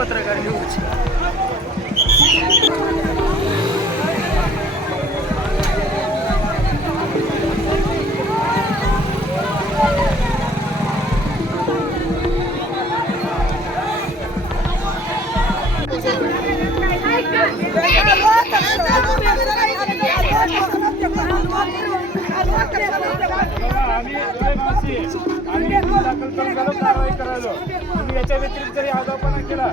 पत्रकार न्यूज. याच्या व्यतिरिक्त जरी आगाऊपणा केला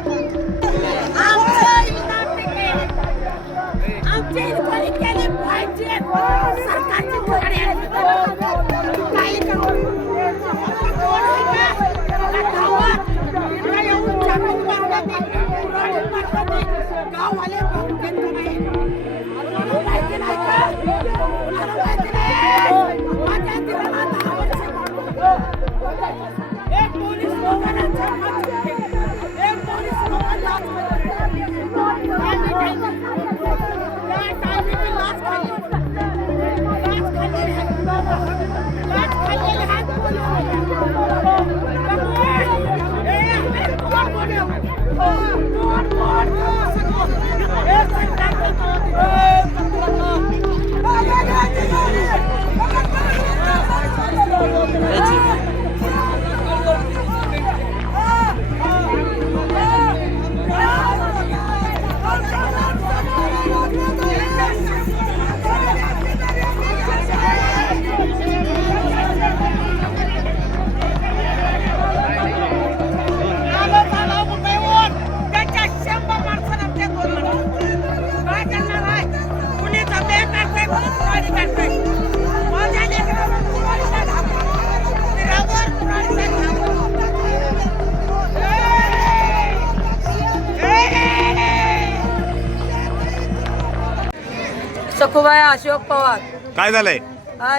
सखुबाई अशोक पवार. काय झालंय?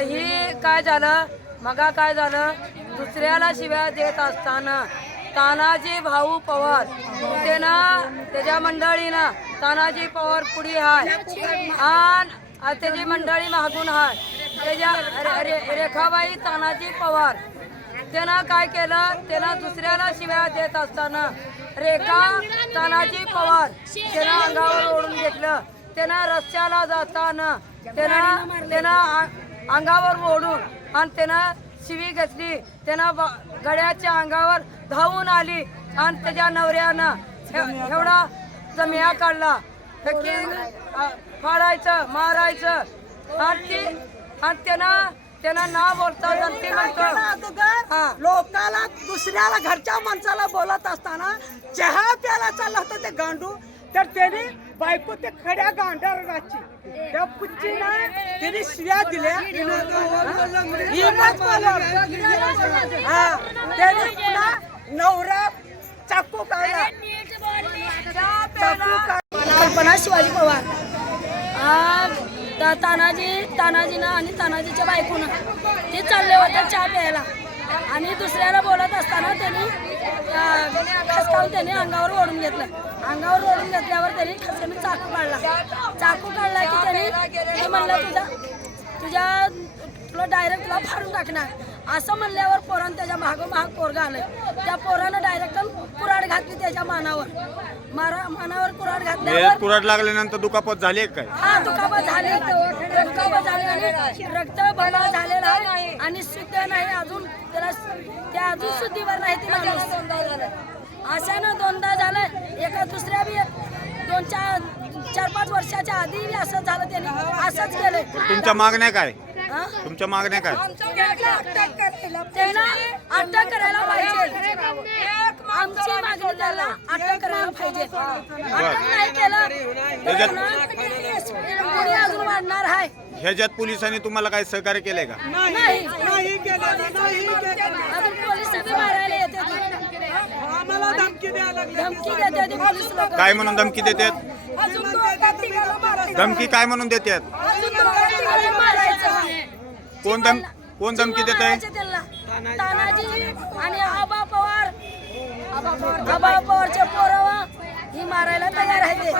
ही काय झालं मगा काय झालं दुसऱ्याला शिव्या देत असताना तानाजी भाऊ पवार त्याच्या मंडळीनं तानाजी पवार पुढी आहे आणि त्याची मंडळी मागून आहे त्याच्या रेखाबाई तानाजी पवार त्यानं काय केलं त्यानं दुसऱ्याला शिव्या देत असताना रेखा तानाजी पवार त्यानं अंगावर ओढून घेतलं. त्यानं रस्त्याला जाताना त्यानं अंगावर ओढून आणि त्यानं शिवी घेतली. त्यानं गड्याच्या अंगावर धावून आली आणि त्याच्या नवऱ्यानं एवढा जमिया काढला की फाडायचं मारायचं आणि त्यानं ना बोलता जंती म्हणतो लोकाला दुसऱ्याला घरच्या माणसाला बोलत असताना चहा प्यायला चालला होता ते गांडू तर त्याने बायको ते खड्या गांडाराची त्या पुच्चीनं त्याने शिव्या दिल्या त्याने पुन्हा नवरा चाकू काढला. कल्पना शिवाजी पवार तानाजीनं आणि तानाजीच्या बायकोनं ते चालले होते चहा प्यायला आणि दुसऱ्याला बोलत असताना त्यांनी खसकावून त्याने अंगावर ओढून घेतलं. अंगावर ओढून घेतल्यावर त्यांनी खसकावून चाकू काढला की त्यांनी म्हणलं तुला डायरेक्ट तुला फाडून टाकणार असं म्हणल्यावर पोरानं त्याच्या मागोमाग पोरगा आलं. त्या पोरानं डायरेक्ट कुऱ्हाड घातली त्याच्या मानावर कुऱ्हाड घातल्यावर कुऱ्हाड लागल्यानंतर दुखापत झाली काय? हा दुखापत झाली आणि रक्त भला झालेला आणि शुद्ध नाही अजून त्याला त्या अजून शुद्धीवर नाही ती माणूस अशानं दोनदा झालं. एका दुसऱ्या बी 4-5 वर्षाच्या आधी असं झालं त्यांनी असंच केलं. तुमच्या मागण्या काय? तुमच्या मागण्या काय? त्यांना अटक करायला पाहिजे. आमची मागणी त्याला अटक करायला पाहिजे. अटक नाही केलं पुढे अजून वाढणार आहे. ह्याच्यात पोलिसांनी तुम्हाला काय सहकार्य केलंय का? नाही अजून पोलीस बी मारायला येते. आम्हाला धमकी द्यायला लागली. धमकी देते पोलीस लोक. काय म्हणून धमकी देतात? धमकी काय म्हणून देतात? कोण धमकी देत आहे? तानाजी आणि आबा पवारचे पोरं ही मारायला तयार आहे.